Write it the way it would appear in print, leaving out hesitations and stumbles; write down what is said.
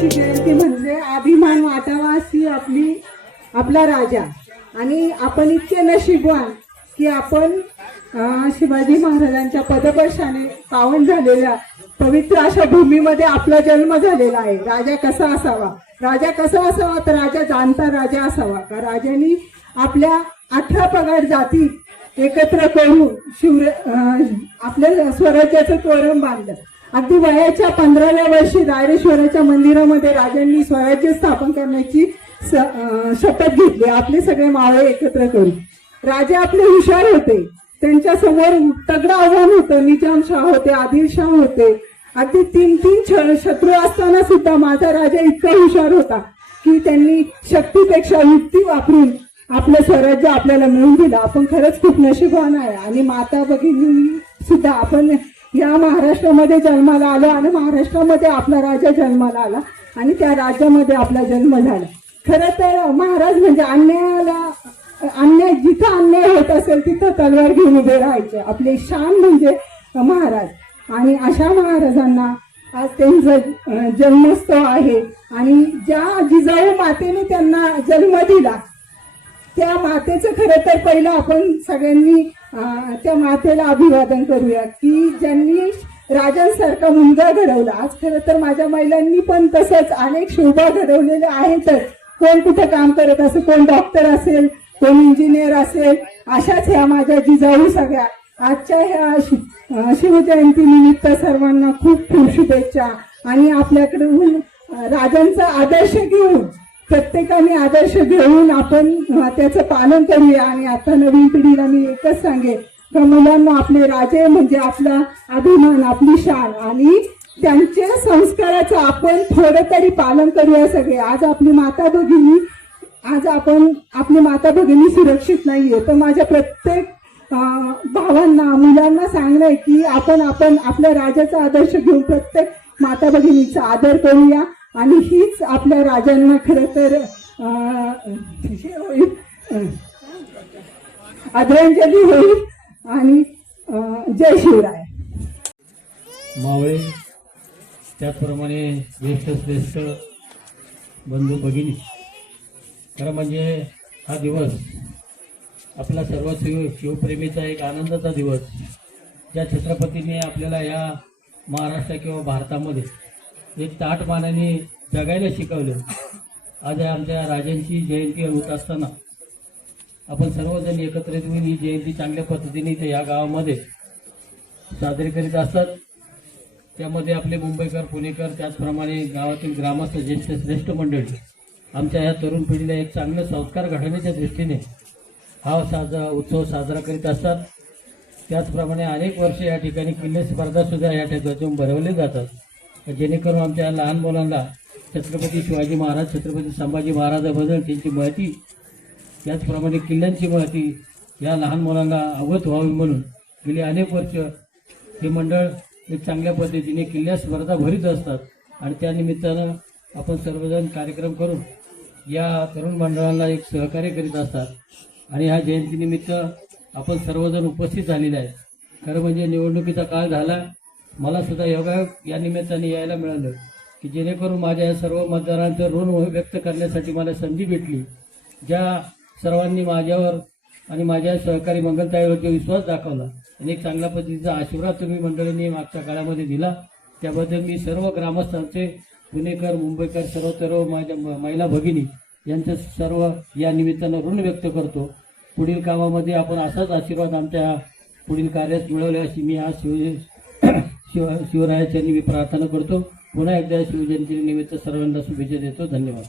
महाराजांची जयंती म्हणजे अभिमान वाटावा अशी आपला राजा. आणि आपण इतके नशीबवान की आपण शिवाजी महाराजांच्या पदस्पर्शाने पावन झालेल्या पवित्र अशा भूमीमध्ये आपला जन्म झालेला आहे. राजा कसा असावा? राजा कसा असावा तर राजा जाणता राजा असावा. का राजांनी आपल्या 18 पगड जाती एकत्र करून आपल्या स्वराज्याचं तोरण बांधलं. अगदी वयाच्या 15व्या वर्षी रायरेश्वराच्या मंदिरामध्ये राजांनी स्वराज्य स्थापन करण्याची शपथ घेतली, आपले सगळे मावळे एकत्र करून. राजे आपले हुशार होते, त्यांच्या समोर तगडं आव्हान होतं. निजामशाह होते, आदिलशाह होते, अगदी 3 शत्रू असताना सुद्धा माझा राजा इतका हुशार होता की त्यांनी शक्तीपेक्षा युक्ती वापरून आपलं स्वराज्य आपल्याला मिळवून दिलं. आपण खरंच खूप नशीबवान आहे. आणि माता भगिनी सुद्धा आपण या महाराष्ट्रामध्ये जन्माला आलो आणि महाराष्ट्रामध्ये आपला राजा जन्माला आला आणि त्या राज्यामध्ये आपला जन्म झाला. खरं तर महाराज म्हणजे अन्याय जिथं अन्याय होत असेल तिथं तलवार घेऊन उभे राहायचे. आपले शान म्हणजे महाराज. आणि अशा महाराजांना आज त्यांचा जन्मोत्सव आहे. आणि ज्या जिजाऊ मातेने त्यांना जन्म दिला त्या मातेचं खरं तर पहिलं आपण सगळ्यांनी त्या मातेला अभिवादन करूया की ज्यांनी राजांसारखा मुलगा घडवला. आज खरं तर माझ्या महिलांनी पण तसंच अनेक शोभा घडवलेल्या आहेतच. कोण कुठं काम करत असेल, कोण डॉक्टर असेल, कोण इंजिनियर असेल, अशाच ह्या माझ्या जिजाऊ सगळ्या. आजच्या ह्या शिवजयंती निमित्त सर्वांना खूप खूप शुभेच्छा. आणि आपल्याकडून राजांचा आदर्श घेऊन प्रत्येकाने आदर्श घेऊन आपण त्याचं पालन करूया. आणि आता नवीन पिढीला मी एकच सांगेन की मुलांना आपले राजे म्हणजे आपला अभिमान, आपली शान आणि त्यांच्या संस्काराचं आपण थोडं तरी पालन करूया सगळे. आज आपली माता भगिनी सुरक्षित नाहीये तर माझ्या प्रत्येक भावांना, मुलांना सांगणं की आपण आपल्या राजाचा आदर्श घेऊन प्रत्येक माता भगिनीचा आदर करूया. आणि हीच आपल्या राजांना खरं तर आदरांजली होईल. आणि जय शिवराय. मावळे त्याचप्रमाणे ज्येष्ठ श्रेष्ठ बंधू भगिनी, खरं म्हणजे हा दिवस आपला सर्व शिवप्रेमीचा एक आनंदाचा दिवस. ज्या छत्रपतींनी आपल्याला या महाराष्ट्र किंवा भारतामध्ये एक ताट मानाने जगायला शिकवलं. आज आमच्या राजांची जयंती होत असताना आपण सर्वजण एकत्रित होऊन ही जयंती चांगल्या पद्धतीने इथे या गावामध्ये साजरी करीत असतात. त्यामध्ये आपले मुंबईकर, पुणेकर, त्याचप्रमाणे गावातील ग्रामस्थ, ज्येष्ठ श्रेष्ठ मंडळी आमच्या या तरुण पिढीला एक चांगले संस्कार घडवण्याच्या दृष्टीने हा उत्सव साजरा करीत असतात. त्याचप्रमाणे अनेक वर्ष या ठिकाणी किल्ले स्पर्धासुद्धा या ठिकाणी भरवले जातात, जेणेकरून आमच्या लहान मुलांना छत्रपती शिवाजी महाराज, छत्रपती संभाजी महाराजाबद्दल त्यांची माहिती, त्याचप्रमाणे किल्ल्यांची माहिती या लहान मुलांना अवगत व्हावी म्हणून गेली अनेक वर्ष हे मंडळ एक चांगल्या पद्धतीने किल्ल्या स्पर्धा भरीत असतात. आणि त्यानिमित्तानं आपण सर्वजण कार्यक्रम करून या तरुण मंडळाला एक सहकार्य करीत असतात. आणि ह्या जयंतीनिमित्त आपण सर्वजण उपस्थित झालेले आहे. खरं म्हणजे निवडणुकीचा काळ झाला, मला सुद्धा या निमित्ताने यायला मिळालं की जेणेकरून माझ्या या सर्व मतदारांचं ऋण व्यक्त करण्यासाठी मला संधी भेटली. ज्या सर्वांनी माझ्यावर आणि माझ्या सहकारी मंगलताईवरती विश्वास दाखवला आणि एक चांगल्या पद्धतीचा आशीर्वाद तुम्ही मंडळींनी मागच्या काळामध्ये दिला, त्याबद्दल मी सर्व ग्रामस्थांचे, पुणेकर, मुंबईकर, सर्व माझ्या महिला भगिनी यांचं सर्व या निमित्तानं ऋण व्यक्त करतो. पुढील कामामध्ये आपण असाच आशीर्वाद आमच्या पुढील कार्यात मिळवले अशी मी हा शिवरायाच्या मी प्रार्थना करतो. पुन्हा एकदा शिवजयंती निमित्त सर्वांना शुभेच्छा देतो. धन्यवाद.